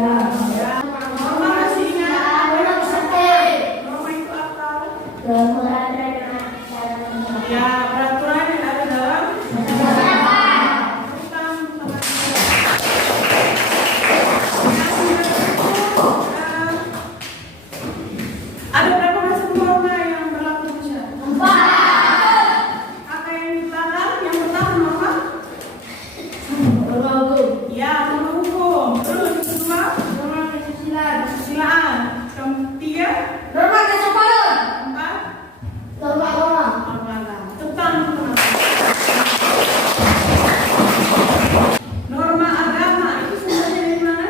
Ya. Norma masih ingat? Norma itu apa? Ya, peraturan yang ada dalam ada berapa macam norma yang berlaku di masyarakat? 4. Apa yang dilarang? Yang pertama norma? Norma hukum. Ya, norma hukum. Terus yang kedua? Norma kesusilaan. Kesusilaan. Ketiga? Norma kesopanan. Keempat? Norma agama. Norma agama. Tentang norma agama itu sumbernya dari mana?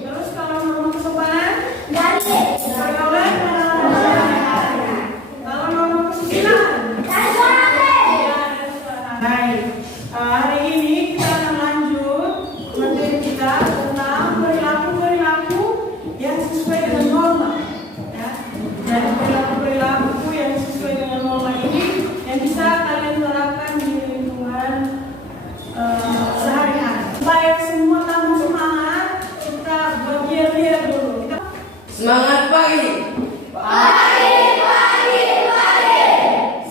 Terus kalau norma kesopanan? Pergaulan? Kalau norma kesusilaan? Baik, hari ini kita akan lanjut materi kita tentang perilaku yang sesuai dengan norma. Ya. Dan perilaku yang sesuai dengan norma ini yang bisa kalian terapkan di lingkungan sehari-hari. Supaya semua tambah semangat, kita bergiat-giat dulu. Semangat pagi.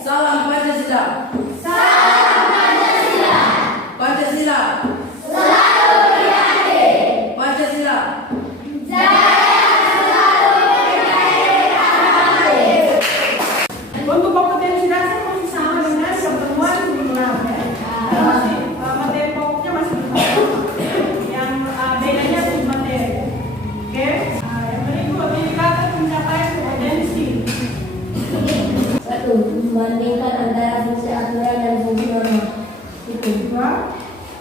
Salam Pancasila. Pancasila. Pancasila. Untuk kompetensi dasar masih sama dengan pertemuan sebelumnya. Masih materi pokoknya masih sama. Yang bedanya sub materi. Oke. Yang berikut indikator pencapaian kompetensi. 1. Membandingkan antara fungsi aturan dan fungsi norma hukum.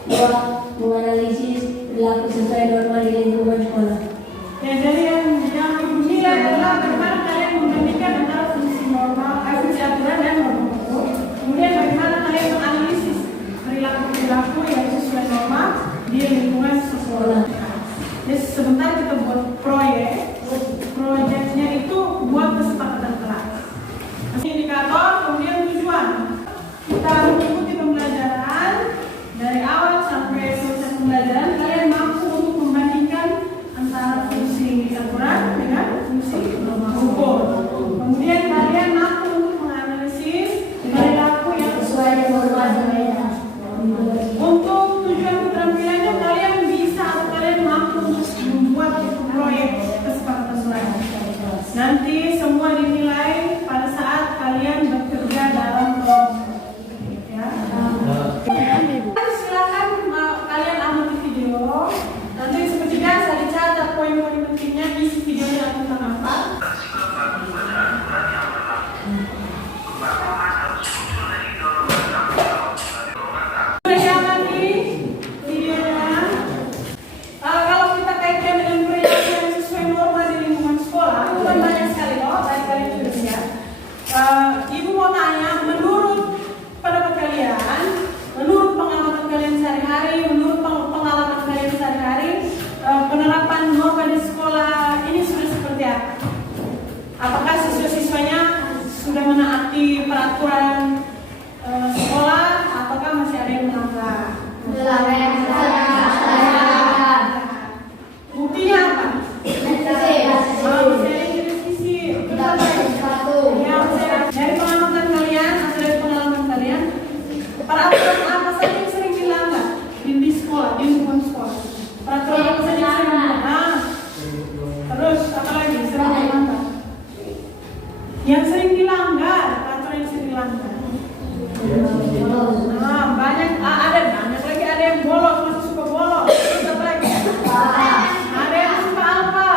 2. Menganalisis perilaku sesuai norma di lingkungan sekolah. Ya, jadi yang dinilai adalah bagaimana kalian membandingkan antara fungsi norma, fungsi aturan dan norma hukum. Kemudian bagaimana kalian menganalisis perilaku yang sesuai norma di lingkungan sekolah. Jadi sebentar kita buat proyek. Proyeknya itu buat kesepakatan kelas. Indikator, kemudian tujuan. Kita mengikuti pembelajaran dari awal sampai selesai pembelajaran. Kalian mampu untuk membandingkan antara fungsi aturan dengan fungsi norma hukum. Kemudian kalian mampu untuk menganalisis perilaku yang Sesuai dengan norma sekolah. untuk tujuan keterampilannya kalian bisa atau kalian mampu untuk membuat proyek kesepakatan kelas. Nanti semua dinilai pada saat kalian bekerja dalam kelompok. Ya. Silakan kalian ambil video. Nanti seperti biasa dicatat poin-poin pentingnya, isi videonya tentang apa. Perjalanan di videonya. Kalau kita kaitkan dengan perilaku yang sesuai norma di lingkungan sekolah, itu kan banyak sekali loh. Tadi kalian sudah lihat. Ibu mau tanya, menurut pendapat kalian, menurut pengamatan kalian sehari-hari, menurut pengalaman kalian sehari-hari, penerapan norma di sekolah ini sudah seperti apa? Apakah siswa-siswanya sudah menaati peraturan sekolah, ataukah masih ada yang melanggar? Buktinya apa? Dari pengalaman kalian atau dari pengalaman kalian, peraturan apa saja yang sering dilanggar di sekolah, di lingkungan sekolah? Peraturan apa saja yang sering dilanggar? Terus apa lagi sering dilanggar? Yang sering dilanggar, peraturan yang sering dilanggar. Banyak, ada banyak lagi, ada yang bolos, masih suka bolos. Terus apa lagi? Ada yang suka apa?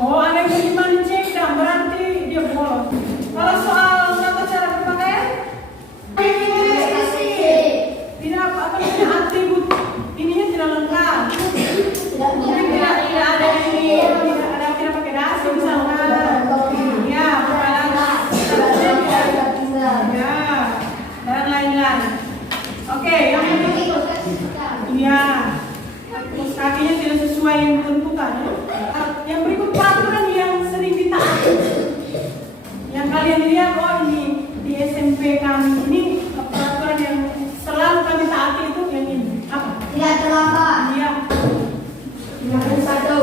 Oh, ada yang bagaimana cek dan berarti dia bolos. Kalau soal tata cara berpakaian, tidak apa namanya atribut ininya tidak lengkap. Mungkin tidak ada ini, tidak pakai dasi misalkan. Ya, ya, dan lain-lain. Oke, yang ini, ya, kakinya tidak sesuai yang ditentukan. Yang berikut peraturan yang sering ditaati. Yang kalian lihat, oh SIP kami ini peraturan yang selalu kami taati itu yang ini. Apa? Tidak terlambat. Iya. Memakai sepatu.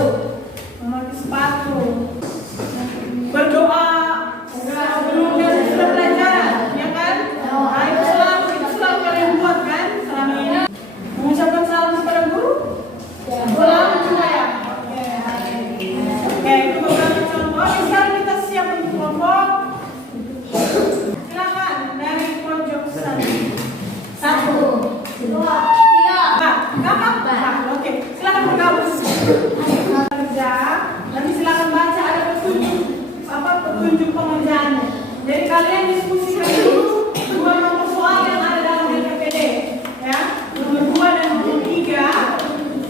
Memakai sepatu. Berdoa. Sebelum dan sesudah pelajaran, ya kan? Nah, itu selalu kalian buat kan selama ini. Mengucapkan salam kepada guru. Selalu juga ya. Oke, itu beberapa contoh. Sekarang kita siap untuk kelompok. Silakan dari pojok sana. 1, 2, 3. Kakak. Oke, silakan bergabung. Kerja. Nanti silakan baca ada petunjuk pengerjaannya. Jadi kalian diskusikan dulu 2 nomor soal yang ada dalam LPPD, ya, nomor 2 dan nomor 3.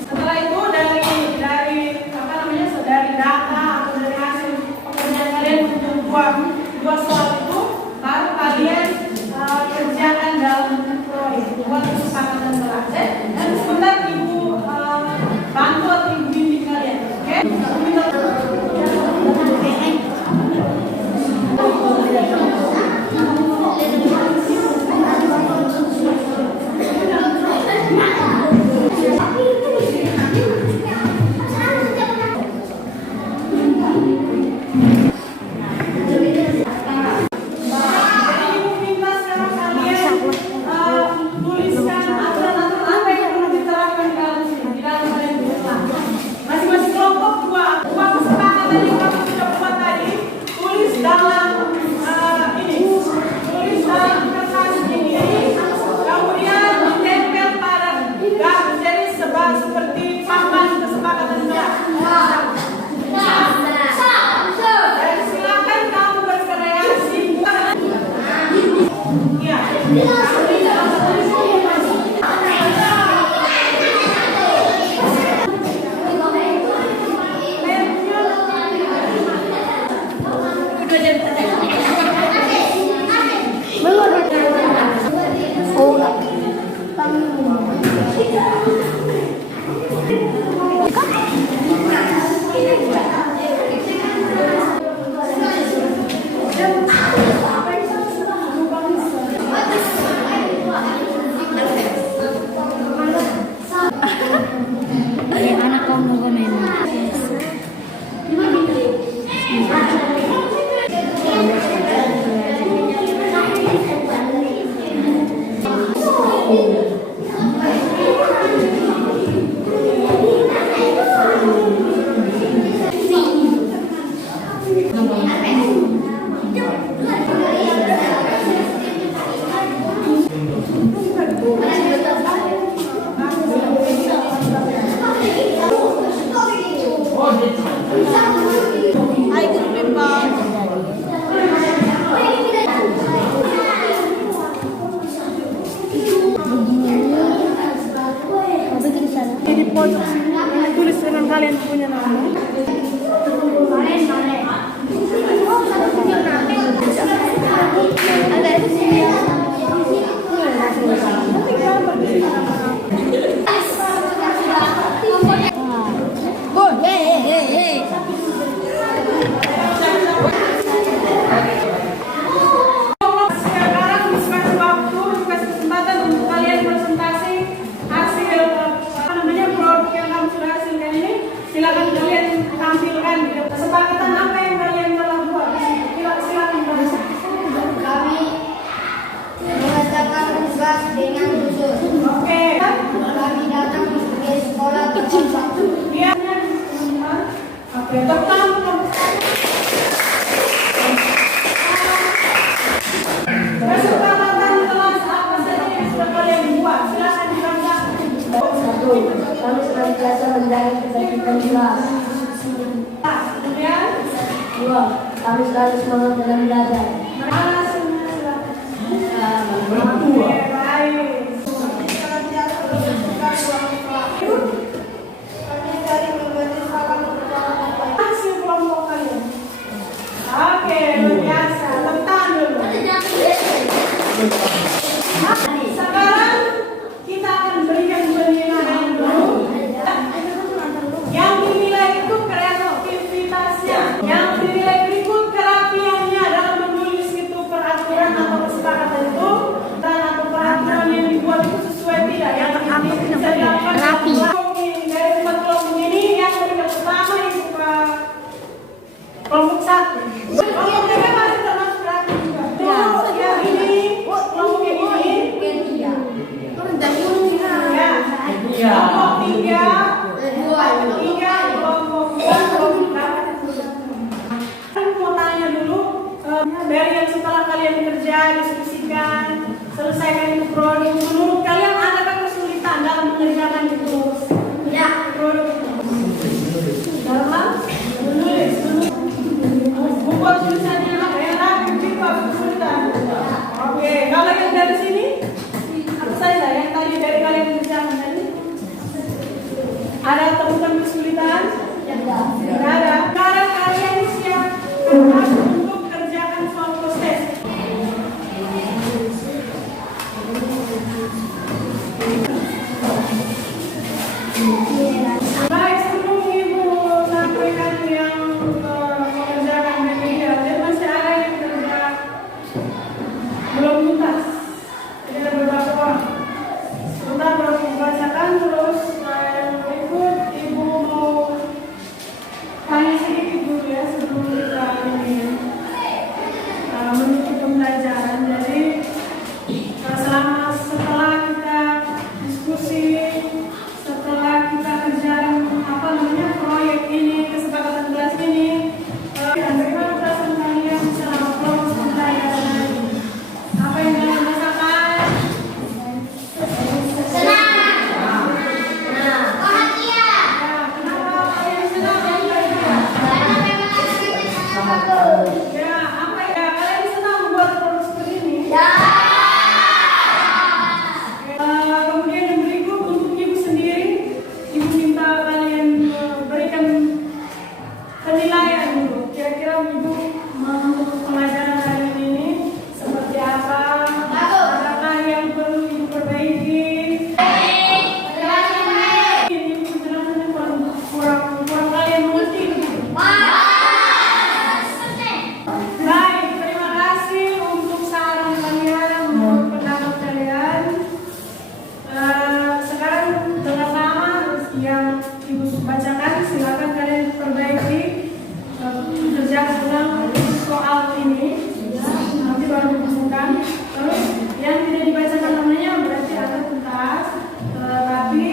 Setelah itu dari dari data atau dari hasil pekerjaan kalian untuk dua soal itu baru kalian kerjakan dalam proyek buat kesepakatan terakhir. Dan sebentar ibu bantu atau ibu bimbing kalian, oke? Di pojok sini tulis dengan kalian punya nama. Silakan kalian tampilkan kesepakatan apa yang kalian telah buat. Silakan bahasa. Kami mengerjakan tugas dengan khusus. Oke. Kami datang ke sekolah tepat waktu. Biarnya teman-teman. Oke, pertama. Kesepakatan kelas apa saja yang sudah kalian buat? Silakan dibacakan. 1. Kami senantiasa menjaga ketertiban kelas. Kemudian 2. Kami selalu semangat dalam belajar. mana semua silakan. Oke, baik. Hasil kelompok kalian. Oke, luar biasa. Tepuk tangan dulu. Sekarang kita akan berikan penilaian dulu. Yang dinilai itu kreativitasnya, yang dinilai berikut kerapiannya dalam menulis itu peraturan atau kesepakatan dari yang setelah kalian kerja, diskusikan, selesaikan itu produk. Menurut kalian adakah kesulitan dalam mengerjakan itu? Ya. Produk dalam menulis. Membuat tulisannya apa yang rapi itu apa kesulitan? Oke, kalau yang dari sini apa saja yang tadi dari kalian kerjakan tadi? Ada temukan kesulitan? Tidak ada. Sekarang kalian siap untuk kerjakan soal proses. Baik, sebelum Ibu sampaikan yang mengerjakan media, dan masih ada yang kerja belum tuntas. Jadi ada beberapa orang. Sebentar baru membacakan, terus yang berikut Ibu mau tanya sedikit dulu ya sebelum kita menutup pembelajaran. Jadi setelah kita diskusi, setelah kita kerjakan proyek ini, kesepakatan kelas ini, bagaimana perasaan kalian selama proses pembelajaran? Apa yang kalian rasakan? Bahagia. Kenapa kalian senang dan bahagia? Karena memang sangat bagus. Ya, apa ya? Kalian senang membuat produk seperti ini? Ya. Kemudian yang berikut untuk Ibu sendiri, Ibu minta kalian berikan penilaian dulu. Kira-kira Ibu menurut pelajaran hari ini seperti apa? Adakah yang perlu Ibu perbaiki? Ini penjelasannya kurang kalian mengerti begitu. Baik, terima kasih untuk saran kalian, untuk pendapat kalian. Sekarang dengan nama yang Ibu bacakan, silakan kalian perbaiki, kerjakan ulang soal ini. Nanti baru dibukukan. Terus yang tidak dibacakan namanya berarti ada tuntas, tapi